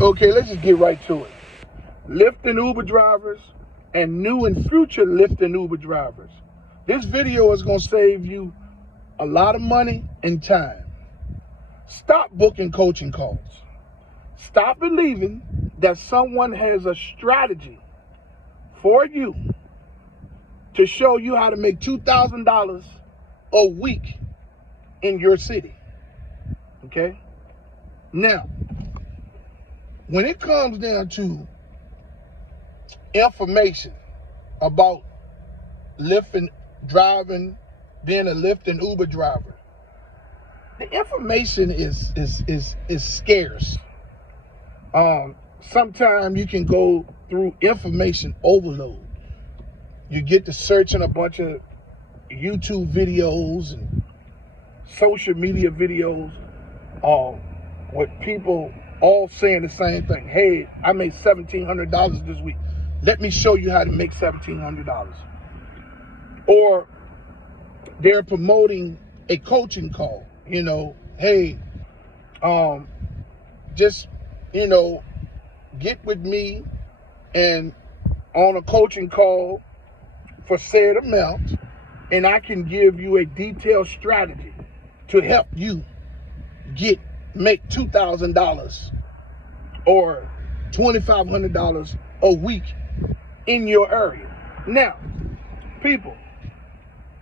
Okay, let's just get right to it. Lyft and Uber drivers and new and future Lyft and Uber drivers. This video is going to save you a lot of money and time. Stop booking coaching calls. Stop believing that someone has a strategy for you to show you how to make $2,000 a week in your city. Okay? Now, when it comes down to information about Lyft and driving, being a Lyft and Uber driver, the information is scarce. Sometimes you can go through information overload. You get to searching a bunch of YouTube videos and social media videos with people all saying the same thing. Hey, I made $1,700 this week. Let me show you how to make $1,700. Or they're promoting a coaching call. Hey, just, get with me and on a coaching call for said amount, and I can give you a detailed strategy to help you make $2,000 or $2,500 a week in your area. Now, people,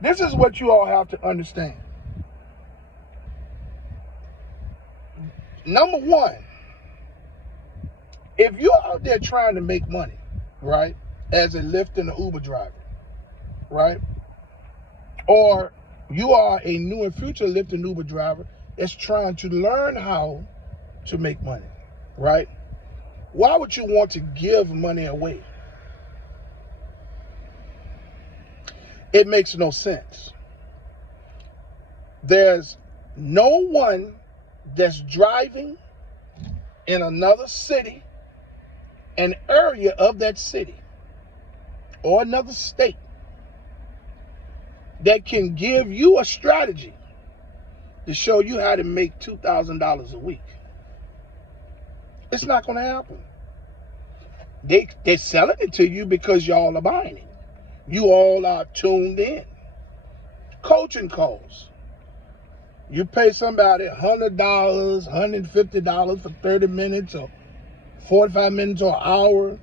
this is what you all have to understand. Number one, if you're out there trying to make money, right, as a Lyft and an Uber driver, right, or you are a new and future Lyft and Uber driver that's trying to learn how to make money, right, why would you want to give money away? It makes no sense. There's no one that's driving in another city, an area of that city, or another state that can give you a strategy to show you how to make $2,000 a week. It's not going to happen. They're selling it to you because y'all are buying it. You all are tuned in. Coaching calls. You pay somebody $100, $150 for 30 minutes or 45 minutes or an hour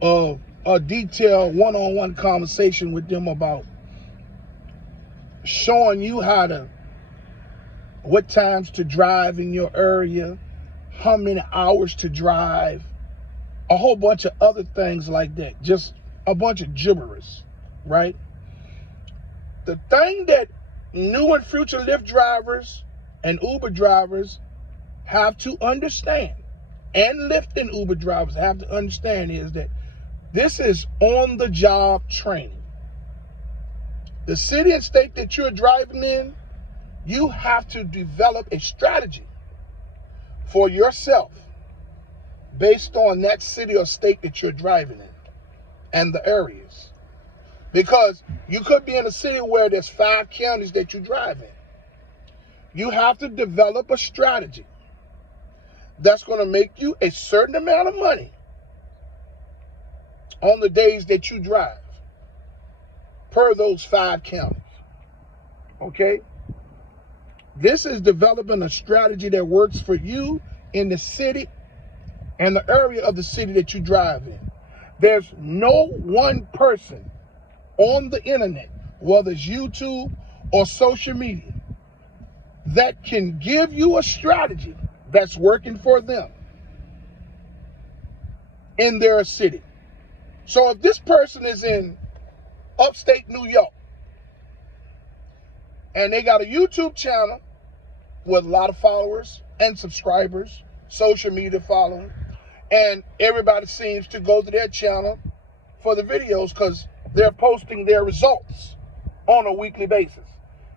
of a detailed one-on-one conversation with them about showing you what times to drive in your area, how many hours to drive, a whole bunch of other things like that. Just a bunch of gibberish, right? The thing that new and future Lyft drivers and Uber drivers have to understand, and Lyft and Uber drivers have to understand, is that this is on-the-job training. The city and state that you're driving in, you have to develop a strategy for yourself based on that city or state that you're driving in and the areas. Because you could be in a city where there's 5 counties that you drive in. You have to develop a strategy that's going to make you a certain amount of money on the days that you drive per those 5 counties. Okay? This is developing a strategy that works for you in the city and the area of the city that you drive in. There's no one person on the internet, whether it's YouTube or social media, that can give you a strategy that's working for them in their city. So if this person is in upstate New York and they got a YouTube channel with a lot of followers and subscribers, social media following, and everybody seems to go to their channel for the videos because they're posting their results on a weekly basis.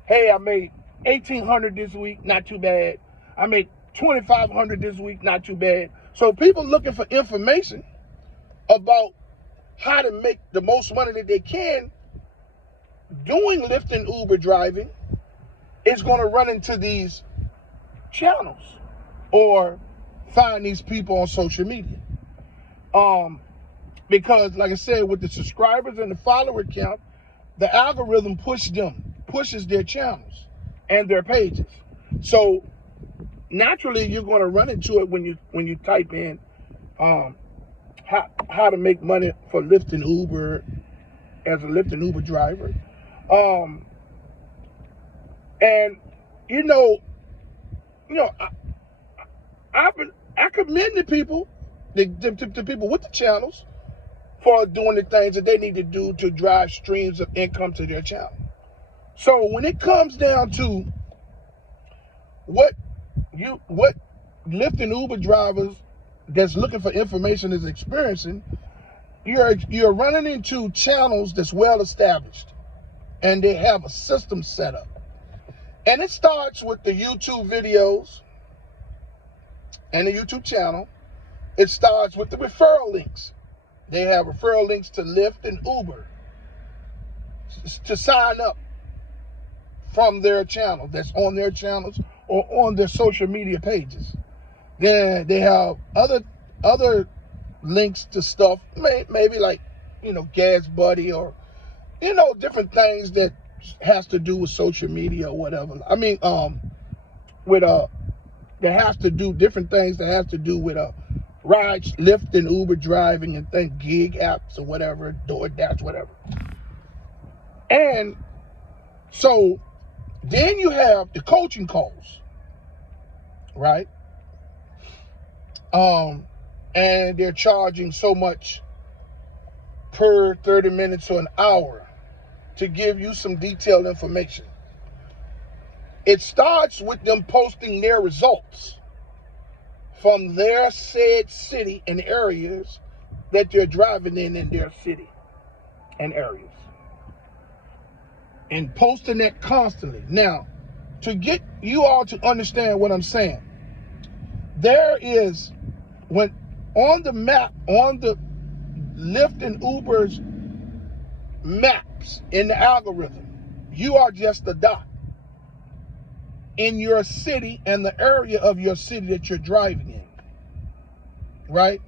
Hey, I made $1,800 this week, not too bad. I made $2,500 this week, not too bad. So people looking for information about how to make the most money that they can doing Lyft and Uber driving is going to run into these channels or find these people on social media. Because like I said, with the subscribers and the follower count, the algorithm pushes their channels and their pages. So naturally, you're going to run into it when you type in how to make money for Lyft and Uber as a Lyft and Uber driver. And I commend the people, the people with the channels, for doing the things that they need to do to drive streams of income to their channel. So when it comes down to what Lyft and Uber drivers that's looking for information is experiencing, you're running into channels that's well established, and they have a system set up. And it starts with the YouTube videos and the YouTube channel. It starts with the referral links. They have referral links to Lyft and Uber to sign up from their channel, that's on their channels or on their social media pages. Then they have other links to stuff, maybe like, Gas Buddy, or, different things that has to do with social media or whatever. I mean, that has to do different things that has to do with rides, Lyft and Uber driving, and gig apps or whatever, DoorDash, whatever. And so then you have the coaching calls, right? And they're charging so much per 30 minutes or an hour to give you some detailed information. It starts with them posting their results from their said city and areas that they're driving in their city and areas, and posting that constantly. Now, to get you all to understand what I'm saying, there is, when on the map, on the Lyft and Uber's maps in the algorithm, you are just a dot in your city and the area of your city that you're driving in, right?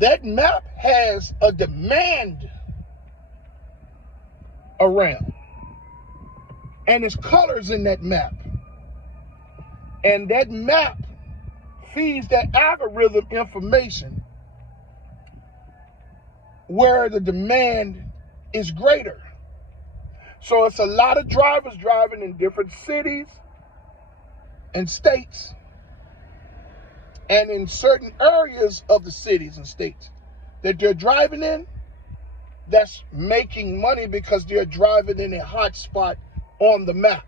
That map has a demand around, and there's colors in that map, and that map feeds that algorithm information where the demand is greater. So it's a lot of drivers driving in different cities and states, and in certain areas of the cities and states that they're driving in, that's making money because they're driving in a hot spot on the map.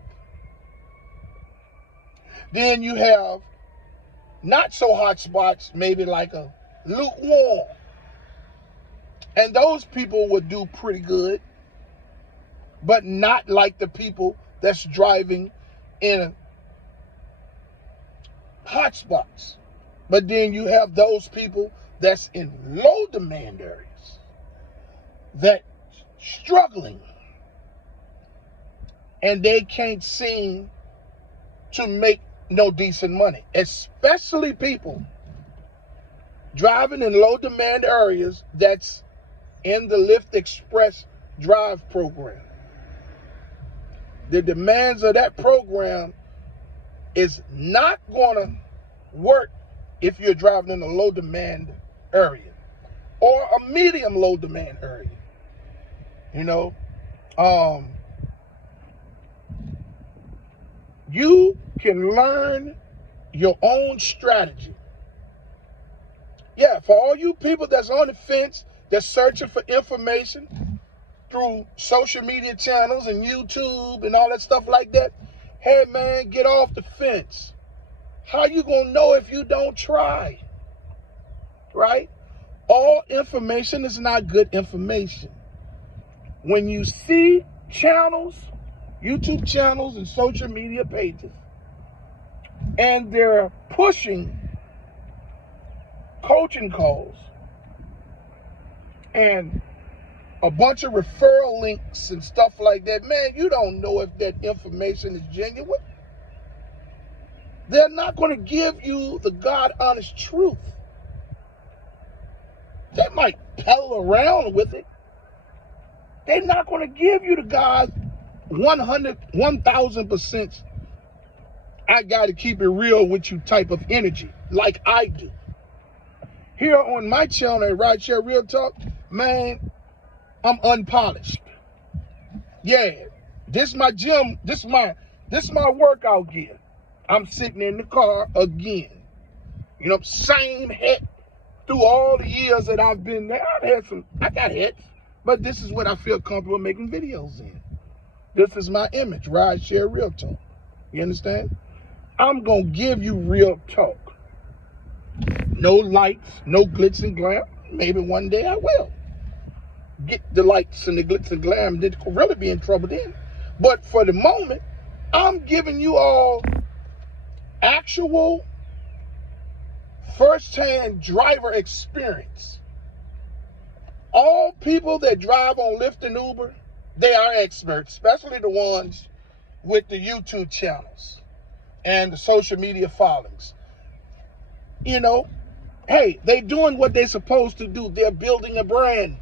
Then you have not so hot spots, maybe like a lukewarm, and those people would do pretty good, but not like the people that's driving in hot spots. But then you have those people that's in low demand areas that struggling, and they can't seem to make no decent money, especially people driving in low demand areas that's in the Lyft Express Drive program. The demands of that program is not going to work if you're driving in a low demand area or a medium low demand area. You can learn your own strategy. Yeah, for all you people that's on the fence, that's searching for information through social media channels and YouTube and all that stuff like that, hey man, get off the fence. How you gonna know if you don't try? Right? All information is not good information. When you see channels, YouTube channels and social media pages, and they're pushing coaching calls and a bunch of referral links and stuff like that, man, you don't know if that information is genuine. They're not going to give you the God honest truth. They might peddle around with it. They're not going to give you the God 1,000% I got to keep it real with you type of energy like I do. Here on my channel at Rideshare Real Talk, man, I'm unpolished. Yeah, this my gym, this my workout gear. I'm sitting in the car again. You know, same head through all the years that I've been there. I got hits, but this is what I feel comfortable making videos in. This is my image, Rideshare Real Talk. You understand? I'm gonna give you real talk. No lights, no glitz and glam. Maybe one day I will get the lights and the glitz and glam, then really be in trouble then. But for the moment, I'm giving you all actual first-hand driver experience. All people that drive on Lyft and Uber, they are experts, especially the ones with the YouTube channels and the social media followings. You know, hey, they doing what they're supposed to do. They're building a brand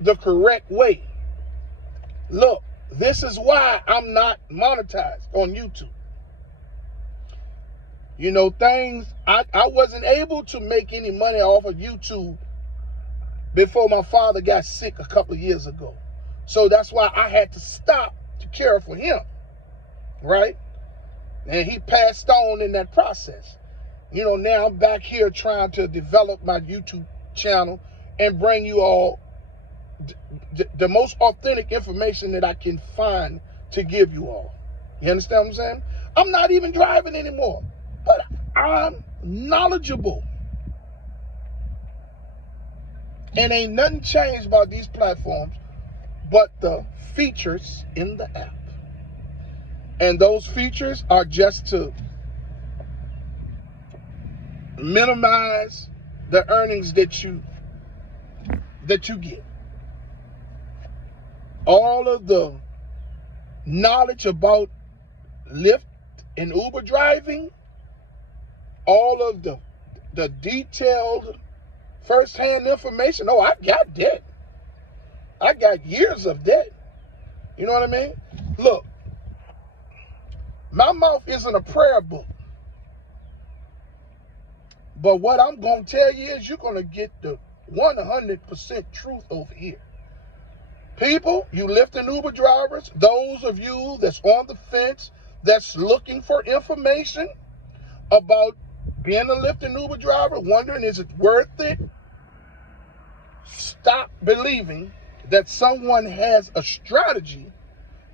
the correct way. Look, this is why I'm not monetized on YouTube. You know, things, I wasn't able to make any money off of YouTube before my father got sick a couple of years ago. So that's why I had to stop to care for him, right? And he passed on in that process. You know, now I'm back here trying to develop my YouTube channel and bring you all the most authentic information that I can find to give you all. You understand what I'm saying? I'm not even driving anymore, but I'm knowledgeable. And ain't nothing changed about these platforms but the features in the app. And those features are just to minimize the earnings that you get. All of the knowledge about Lyft and Uber driving, all of the detailed first-hand information. Oh, I got that. I got years of that. You know what I mean? Look, my mouth isn't a prayer book. But what I'm going to tell you is you're going to get the 100% truth over here. People, you Lyft and Uber drivers, those of you that's on the fence, that's looking for information about being a Lyft and Uber driver, wondering is it worth it? Stop believing that someone has a strategy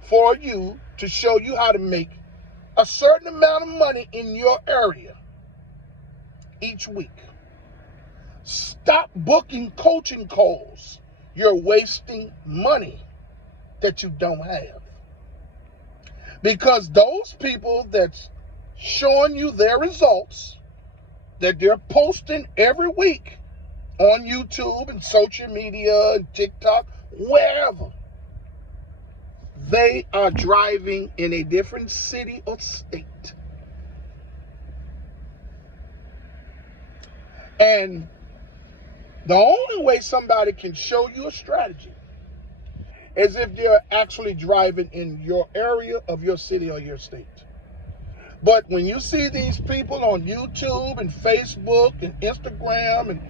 for you to show you how to make a certain amount of money in your area each week. Stop booking coaching calls. You're wasting money that you don't have. Because those people that's showing you their results that they're posting every week on YouTube and social media and TikTok, wherever, they are driving in a different city or state. And the only way somebody can show you a strategy is if they're actually driving in your area of your city or your state. But when you see these people on YouTube and Facebook and Instagram, and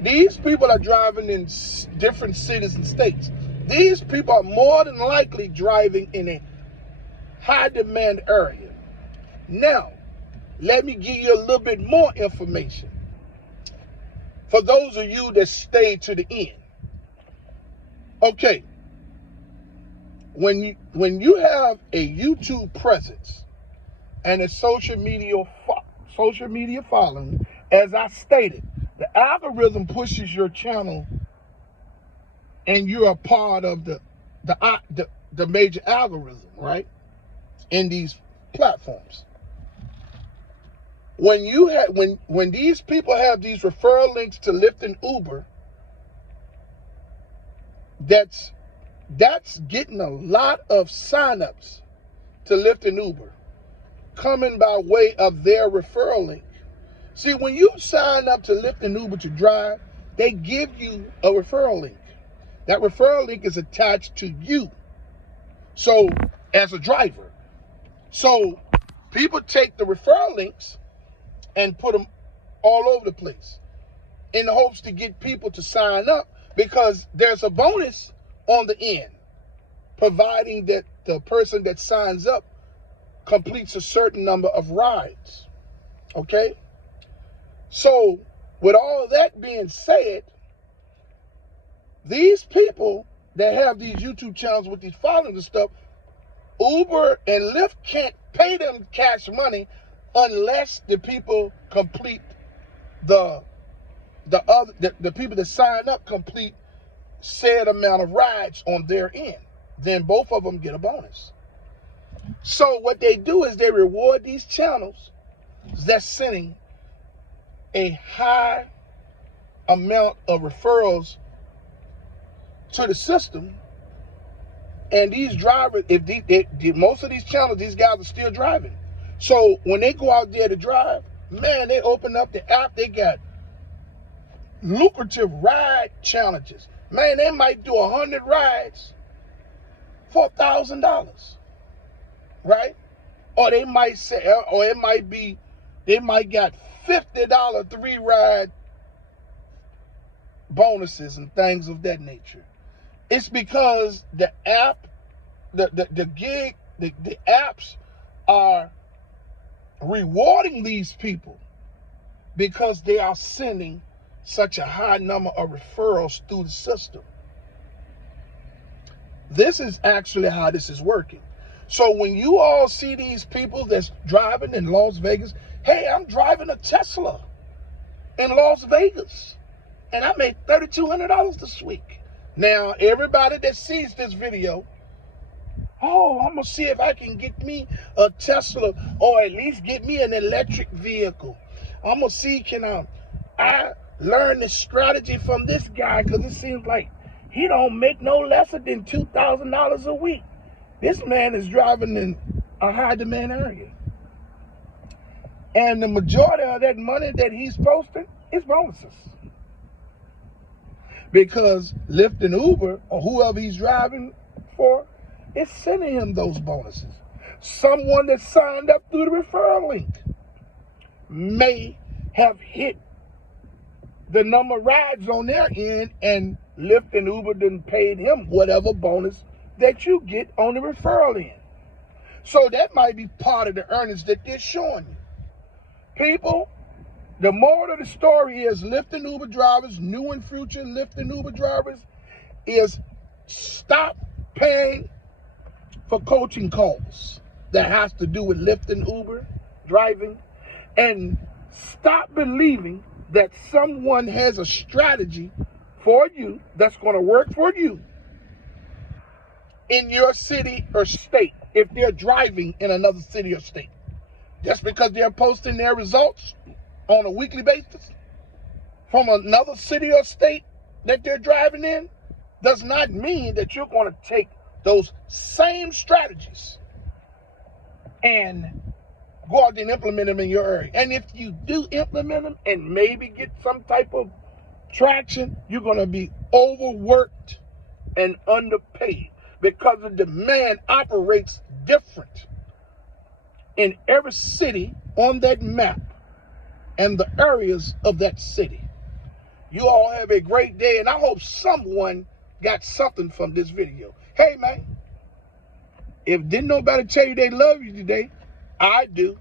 these people are driving in different cities and states, these people are more than likely driving in a high demand area. Now, let me give you a little bit more information. For those of you that stay to the end. Okay. When you have a YouTube presence and a social media following, as I stated, the algorithm pushes your channel and you're a part of the major algorithm, right? In these platforms. When these people have these referral links to Lyft and Uber, that's getting a lot of signups to Lyft and Uber. coming by way of their referral link. See, when you sign up to Lyft and Uber to drive, they give you a referral link. That referral link is attached to you. So, as a driver. So, people take the referral links and put them all over the place in the hopes to get people to sign up, because there's a bonus on the end, providing that the person that signs up completes a certain number of rides. Okay? So, with all of that being said, these people that have these YouTube channels with these followers and stuff, Uber and Lyft can't pay them cash money unless the people complete the people that sign up complete said amount of rides on their end. Then both of them get a bonus. So what they do is they reward these channels that's sending a high amount of referrals to the system. And these drivers, most of these channels, these guys are still driving. So when they go out there to drive, man, they open up the app, they got lucrative ride challenges. Man, they might do 100 rides for $1,000, right? Or they might say, or it might be, they might got $50 3-ride bonuses and things of that nature. It's because the app, the apps are rewarding these people because they are sending such a high number of referrals through the system. This is actually how this is working. So when you all see these people that's driving in Las Vegas, hey, I'm driving a Tesla in Las Vegas, and I made $3,200 this week. Now, everybody that sees this video, oh, I'm going to see if I can get me a Tesla, or at least get me an electric vehicle. I'm going to see, can I learn the strategy from this guy, because it seems like he don't make no less than $2,000 a week. This man is driving in a high demand area. And the majority of that money that he's posting is bonuses. Because Lyft and Uber, or whoever he's driving for, is sending him those bonuses. Someone that signed up through the referral link may have hit the number of rides on their end, and Lyft and Uber done paid him whatever bonus that you get on the referral end. So that might be part of the earnings that they're showing you. People, the moral of the story is Lyft and Uber drivers, new and future Lyft and Uber drivers, is stop paying for coaching calls that has to do with Lyft and Uber driving, and stop believing that someone has a strategy for you that's going to work for you in your city or state if they're driving in another city or state. Just because they're posting their results on a weekly basis from another city or state that they're driving in does not mean that you're going to take those same strategies and go out and implement them in your area. And if you do implement them and maybe get some type of traction, you're going to be overworked and underpaid, because the demand operates different in every city on that map and the areas of that city. You all have a great day, and I hope someone got something from this video. Hey, man, if didn't nobody tell you they love you today, I do.